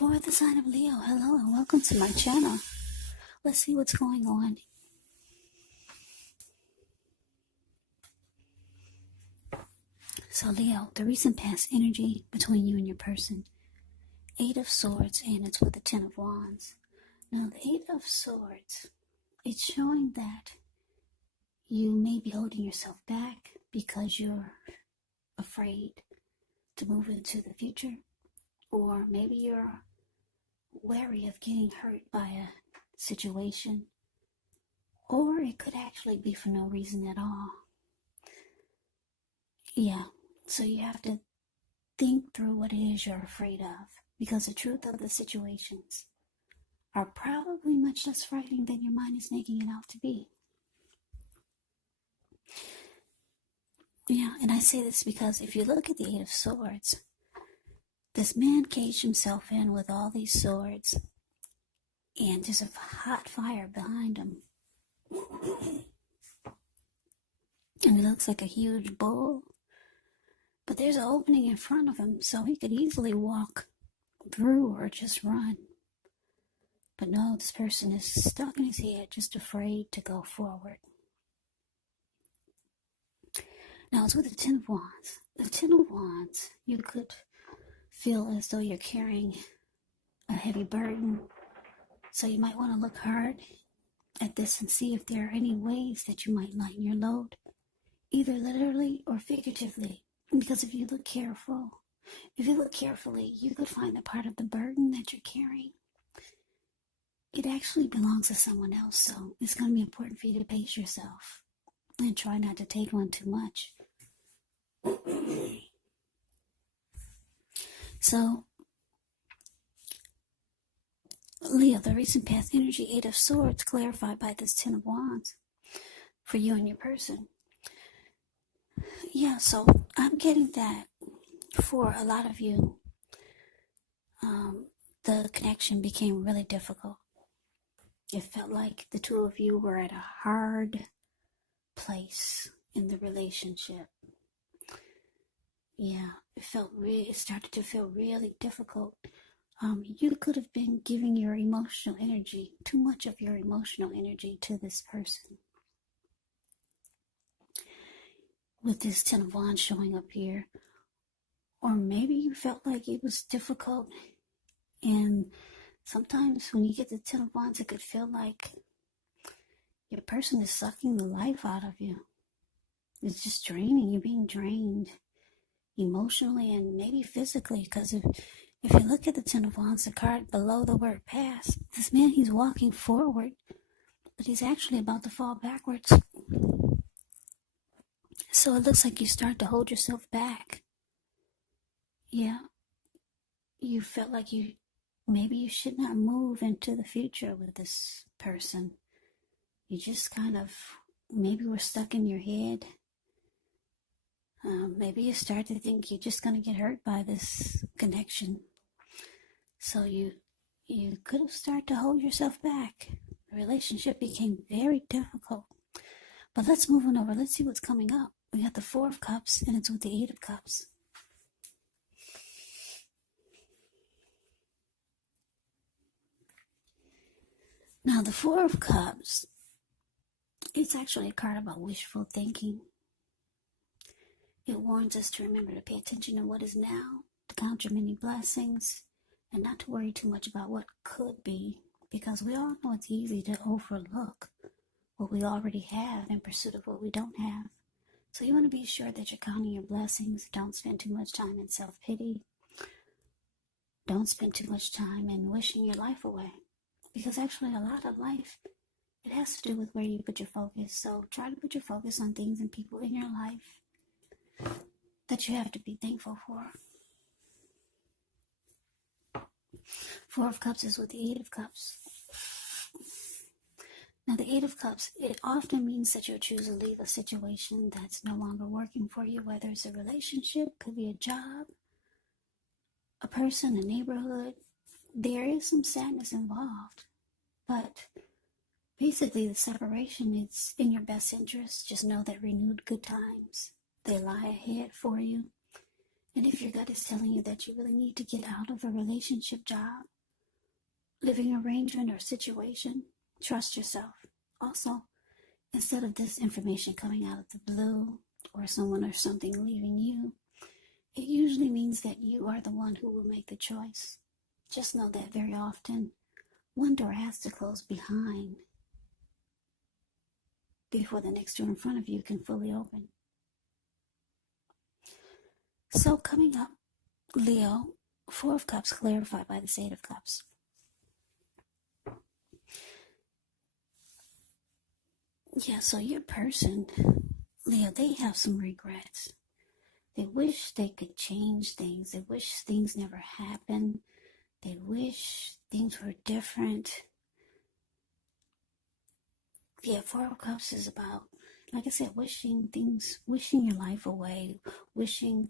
For the sign of Leo, hello and welcome to my channel. Let's see what's going on. So Leo, the recent past energy between you and your person. 8 of Swords, and it's with the 10 of Wands. Now the 8 of Swords, it's showing that you may be holding yourself back because you're afraid to move into the future. Or maybe you're wary of getting hurt by a situation. Or it could actually be for no reason at all. Yeah, so you have to think through what it is you're afraid of, because the truth of the situations are probably much less frightening than your mind is making it out to be. Yeah, and I say this because if you look at the 8 of Swords, this man caged himself in with all these swords, and there's a hot fire behind him. And it looks like a huge bull, but there's an opening in front of him, so he could easily walk through or just run. But no, this person is stuck in his head, just afraid to go forward. Now it's with the 10 of Wands. The 10 of Wands, you could feel as though you're carrying a heavy burden. So you might want to look hard at this and see if there are any ways that you might lighten your load, either literally or figuratively. Because if you look carefully, you could find the part of the burden that you're carrying, it actually belongs to someone else. So it's going to be important for you to pace yourself and try not to take on too much. So, Leo, the recent past energy, 8 of Swords, clarified by this 10 of Wands for you and your person. Yeah, so I'm getting that for a lot of you, the connection became really difficult. It felt like the two of you were at a hard place in the relationship. Yeah, it started to feel really difficult. You could have been giving your emotional energy, too much of your emotional energy to this person. With this 10 of Wands showing up here. Or maybe you felt like it was difficult. And sometimes when you get the 10 of Wands, it could feel like your person is sucking the life out of you. It's just draining. You're being drained emotionally and maybe physically. Because if you look at the 10 of Wands, the card below the word pass, this man, he's walking forward, but he's actually about to fall backwards. So it looks like you start to hold yourself back. Yeah. You felt like maybe you should not move into the future with this person. You just kind of maybe were stuck in your head. Maybe you start to think you're just going to get hurt by this connection. So you could have started to hold yourself back. The relationship became very difficult. But let's move on over. Let's see what's coming up. We got the 4 of Cups, and it's with the 8 of Cups. Now, the 4 of Cups, it's actually a card about wishful thinking. It warns us to remember to pay attention to what is now, to count your many blessings, and not to worry too much about what could be, because we all know it's easy to overlook what we already have in pursuit of what we don't have. So you want to be sure that you're counting your blessings. Don't spend too much time in self-pity. Don't spend too much time in wishing your life away. Because actually a lot of life, it has to do with where you put your focus. So try to put your focus on things and people in your life that you have to be thankful for. 4 of Cups is with the 8 of Cups. Now the 8 of Cups, it often means that you'll choose to leave a situation that's no longer working for you, whether it's a relationship, could be a job, a person, a neighborhood. There is some sadness involved, but basically the separation is in your best interest. Just know that renewed good times, they lie ahead for you. And if your gut is telling you that you really need to get out of a relationship, job, living arrangement, or situation, trust yourself. Also, instead of this information coming out of the blue or someone or something leaving you, it usually means that you are the one who will make the choice. Just know that very often, one door has to close behind before the next door in front of you can fully open. So coming up, Leo, Four of Cups clarified by the Eight of Cups. Yeah, so your person, Leo, they have some regrets. They wish they could change things. They wish things never happened. They wish things were different. Yeah, Four of Cups is about, like I said, wishing your life away, wishing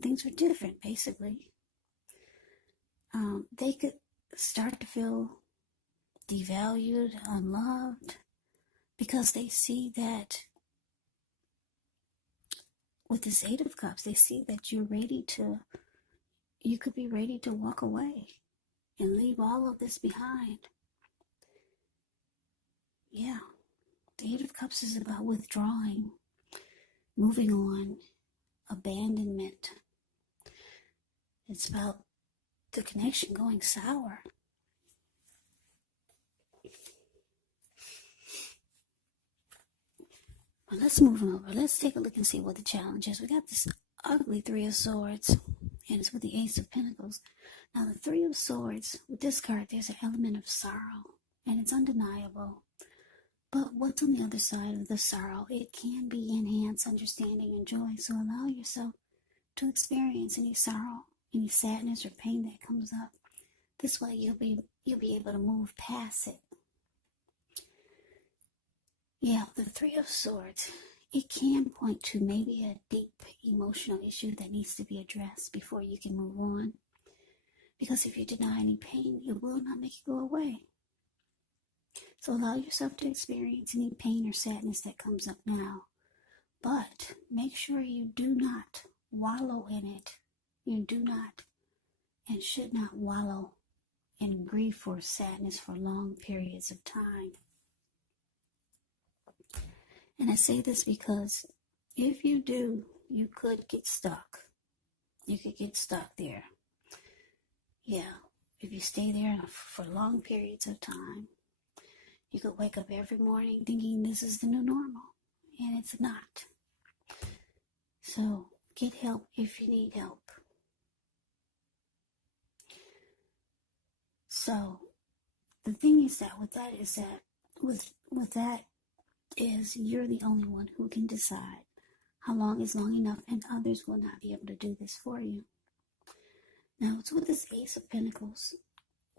things were different, basically. They could start to feel devalued, unloved, because they see that with this Eight of Cups, they see that you could be ready to walk away and leave all of this behind. Yeah, the Eight of Cups is about withdrawing, moving on, abandonment. It's about the connection going sour. Well, let's move on over. Let's take a look and see what the challenge is. We got this ugly Three of Swords, and it's with the Ace of Pentacles. Now, the Three of Swords, with this card, there's an element of sorrow, and it's undeniable. But what's on the other side of the sorrow? It can be enhanced understanding and joy. So allow yourself to experience any sorrow, any sadness or pain that comes up. This way you'll be able to move past it. Yeah, the Three of Swords, it can point to maybe a deep emotional issue that needs to be addressed before you can move on. Because if you deny any pain, it will not make it go away. So allow yourself to experience any pain or sadness that comes up now. But make sure you do not wallow in it. You do not and should not wallow in grief or sadness for long periods of time. And I say this because if you do, you could get stuck. You could get stuck there. Yeah, if you stay there for long periods of time, you could wake up every morning thinking this is the new normal, and it's not. So get help if you need help. So the thing is that with that is you're the only one who can decide how long is long enough, and others will not be able to do this for you. Now it's with this Ace of Pentacles.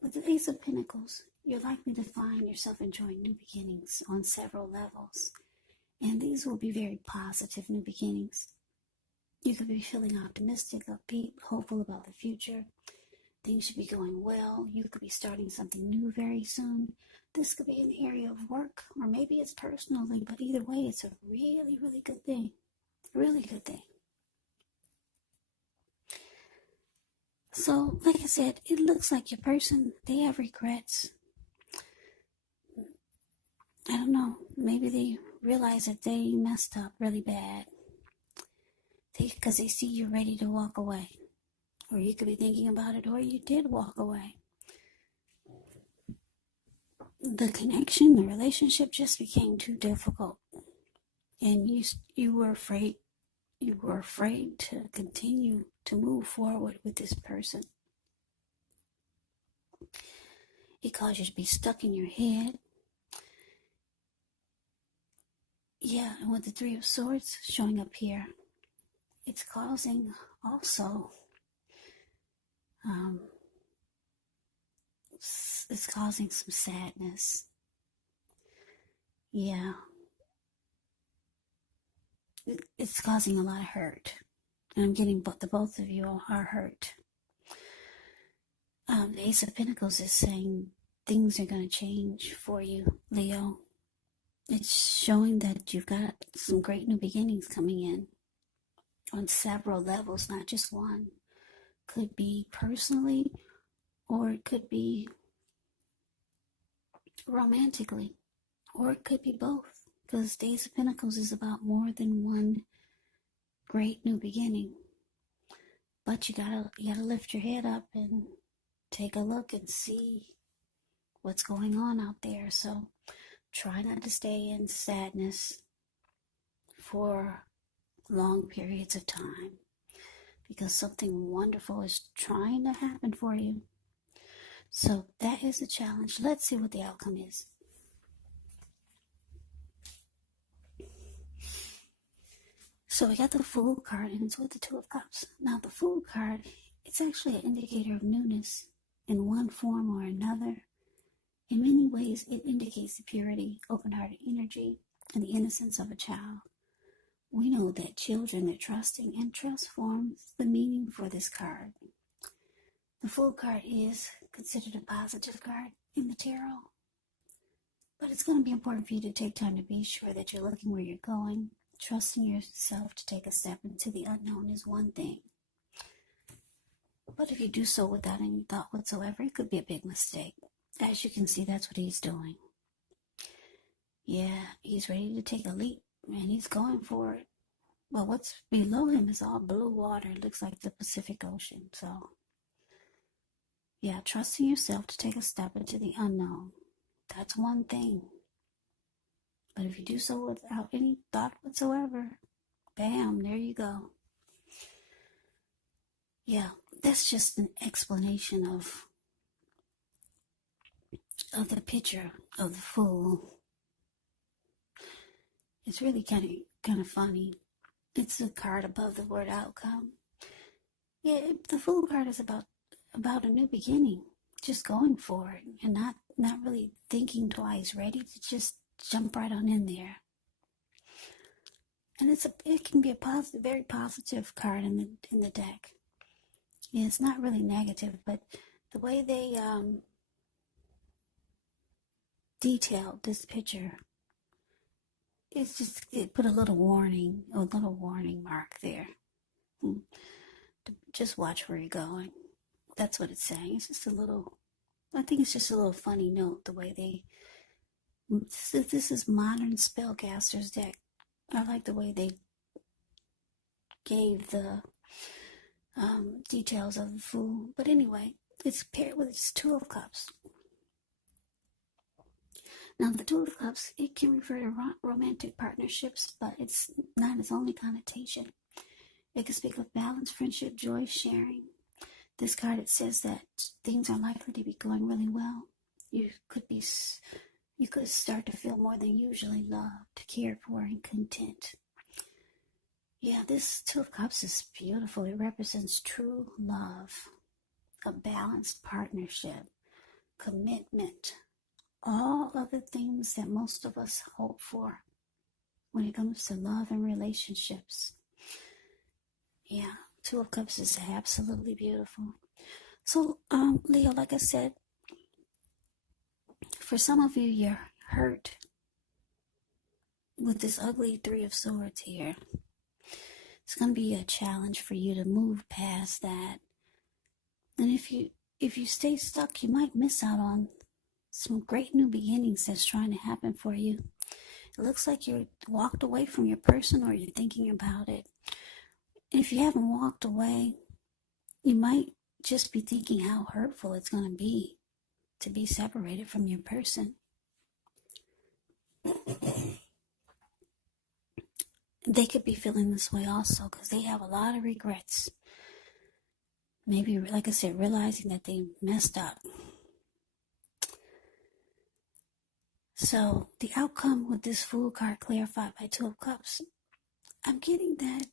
With the Ace of Pentacles, you're likely to find yourself enjoying new beginnings on several levels. And these will be very positive new beginnings. You could be feeling optimistic, upbeat, hopeful about the future. Things should be going well. You could be starting something new very soon. This could be in the area of work, or maybe it's personally, but either way, it's a really, really good thing. Really good thing. So, like I said, it looks like your person, they have regrets. I don't know, maybe they realize that they messed up really bad. Because they see you're ready to walk away. Or you could be thinking about it, or you did walk away. The connection, the relationship just became too difficult. And you were afraid to continue to move forward with this person. It caused you to be stuck in your head. Yeah, and with the Three of Swords showing up here, it's causing also, it's causing some sadness. Yeah. It's causing a lot of hurt. And I'm getting the both of you are hurt. The Ace of Pentacles is saying things are going to change for you, Leo. It's showing that you've got some great new beginnings coming in on several levels, not just one. Could be personally, or it could be romantically, or it could be both. Because Days of Pentacles is about more than one great new beginning. But you gotta lift your head up and take a look and see what's going on out there. So try not to stay in sadness for long periods of time, because something wonderful is trying to happen for you. So that is a challenge. Let's see what the outcome is. So we got the Fool card, and it's with the Two of Cups. Now the Fool card, it's actually an indicator of newness in one form or another. In many ways, it indicates the purity, open-hearted energy, and the innocence of a child. We know that children are trusting, and trust forms the meaning for this card. The Fool card is considered a positive card in the tarot, but it's going to be important for you to take time to be sure that you're looking where you're going. Trusting yourself to take a step into the unknown is one thing, but if you do so without any thought whatsoever, it could be a big mistake. As you can see, that's what he's doing. Yeah, he's ready to take a leap, and he's going for it. Well, what's below him is all blue water. It looks like the Pacific Ocean. So, yeah, trusting yourself to take a step into the unknown. That's one thing. But if you do so without any thought whatsoever, bam, there you go. Yeah, that's just an explanation of the picture of the Fool. It's really kind of funny. It's the card above the word outcome. Yeah, the Fool card is about a new beginning, just going for it, and not really thinking twice, ready to just jump right on in there. And it can be a positive, very positive card in the deck. Yeah, it's not really negative, but the way they detailed this picture, it put a little warning mark there. Just watch where you're going. That's what it's saying. It's just I think it's just a little funny note, the way this is modern spellcasters deck. I like the way they gave the details of the Fool. But anyway, it's paired with its Two of Cups. Now, the Two of Cups, it can refer to romantic partnerships, but it's not its only connotation. It can speak of balance, friendship, joy, sharing. This card, it says that things are likely to be going really well. You could start to feel more than usually loved, cared for, and content. Yeah, this Two of Cups is beautiful. It represents true love, a balanced partnership, commitment, all of the things that most of us hope for when it comes to love and relationships. Yeah, Two of Cups is absolutely beautiful. So, Leo, like I said, for some of you, you're hurt with this ugly Three of Swords here. It's going to be a challenge for you to move past that. And if you stay stuck, you might miss out on some great new beginnings that's trying to happen for you. It looks like you're walked away from your person, or you're thinking about it. And if you haven't walked away, you might just be thinking how hurtful it's going to be separated from your person. They could be feeling this way also, because they have a lot of regrets. Maybe, like I said, realizing that they messed up. So the outcome with this Fool card clarified by Two of Cups, I'm getting that,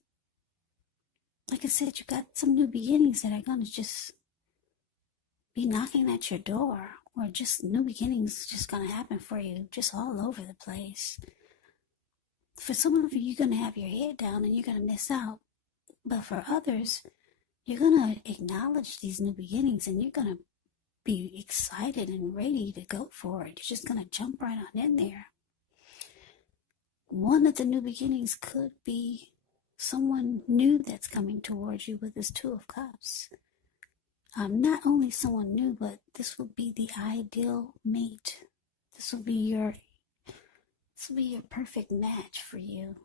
like I said, you got some new beginnings that are going to just be knocking at your door, or just new beginnings just going to happen for you, just all over the place. For some of you, you're going to have your head down and you're going to miss out. But for others, you're going to acknowledge these new beginnings, and you're going to be excited and ready to go for it. You're just going to jump right on in there. one of the new beginnings could be someone new that's coming towards you with this Two of Cups. Not only someone new, but this will be the ideal mate. This will be your perfect match for you.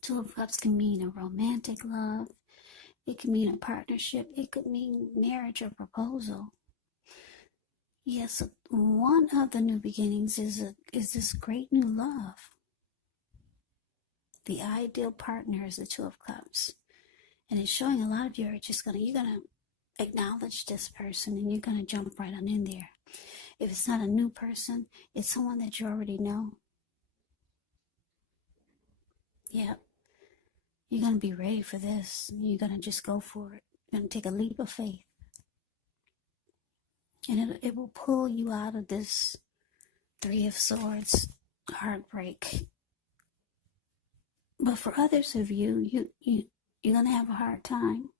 Two of Cups can mean a romantic love. It can mean a partnership. It could mean marriage or proposal. Yes, one of the new beginnings is this great new love. The ideal partner is the Two of Cups. And it's showing a lot of you are just you're gonna acknowledge this person and you're gonna jump right on in there. If it's not a new person, it's someone that you already know. Yeah. You're gonna be ready for this. You're gonna just go for it. You're gonna take a leap of faith. And it will pull you out of this Three of Swords heartbreak. But for others of you, you're gonna have a hard time.